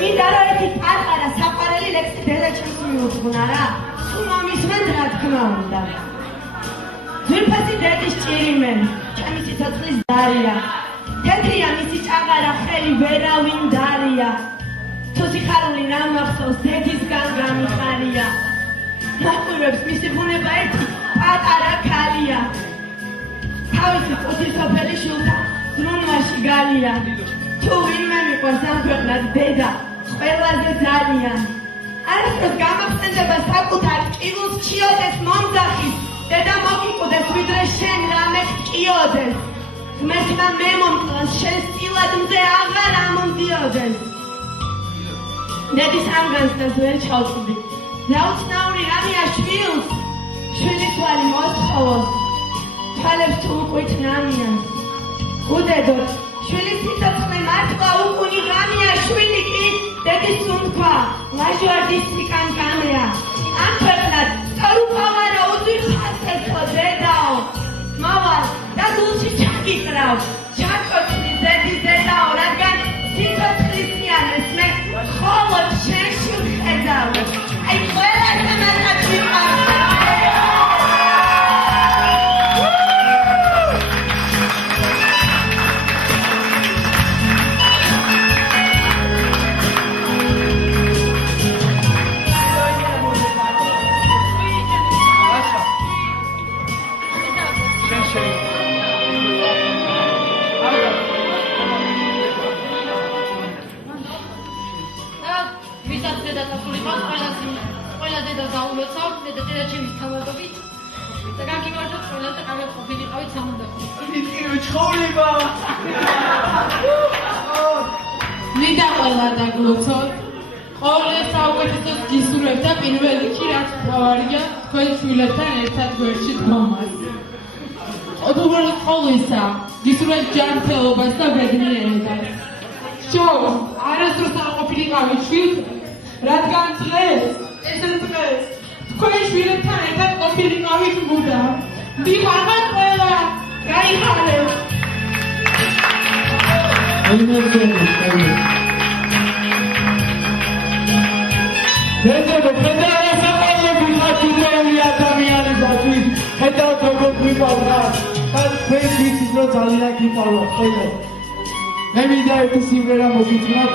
მინდა რომ ერთი პატარა საყვარელი ლექსი დედაჩემს მიუძღვნა რა. თუ მომისმენ რა თქმა უნდა. ძვირფასი დედის ჭირიმენ, ჩემი სიცოცხლის დარია. თეთრია მისი ჭაღარა, ხელი ვერავინ დარია. თუ სიხარული რა მახსოვს, დედისგან გამიხარია. მაყურებს მისი ბუნება ერთი პატარა ქალია. თავისი წუთი სოფელი შულთა ზრუნვაში გალია. თუ ვინმე მიყვარს ამ ქვეყნად დედა, ყველაზე ძალიან. არასდროს გამახსენდება საკუთარ ტკივილს ჩიოდეს მომძახის, დედა მოგიყუდეს ვიდრე შენ რამე ჰკიოდეს. ღმერთმა მე მომკლას შენ სტილად მზე აღარ ამომდიოდეს. დედის ამ განცდას ვერ ჩავწვდი. რა უცნაური რამეა შვილს, შვილის თვალი მოსთხოვოს, თვალებს თუ უყვით ნამიანს. უდედოთ, შვილის სიცოცხლე მართლა უკუნი ღამეა, შვილი კი დედის სუნთქვა, ლაჟვარდის სიკან გამეა. ამ ქვეყნად სწორ უყავარო უძვირფასესო დედაო, მავალ და გულში ჩაგიკრავ, ჩაკოჩნი დედის დედაო, რადგან სიცოცხლისიანეს მე მხოლოდ შენში ვხედავ. აი ყველასე მართად ვიყავ. მინდა ყველა დაგლოცოთ, ყოველ საუკეთესოს გისურვებ და პირველ რიგში რაც მთავარია, თქვენ შვილებთან ერთად გვერდში დგომას. უბრალოდ ყოვლისა, გისურვებ ჯანმრთელობას და ბედნიერებას. შოუ, არასდროს არ ყოფილიყავით შვილთან, რადგან დღეს, ესე დღეს, თქვენ შვილებთან ერთად ყოფილიყავით მუდამ. მიხარხარ ყველა, გაიხარეთ. დედო, ხედავ საყოველები ხათუნელი ადამიანებისთვის, ხედავთ როგორ გვიყავდათ და თქვენ ვიცით რომ ძალიან გიყავდათ ხოლმე. მე მინდა ერთი სიმღერა მოგითხრათ,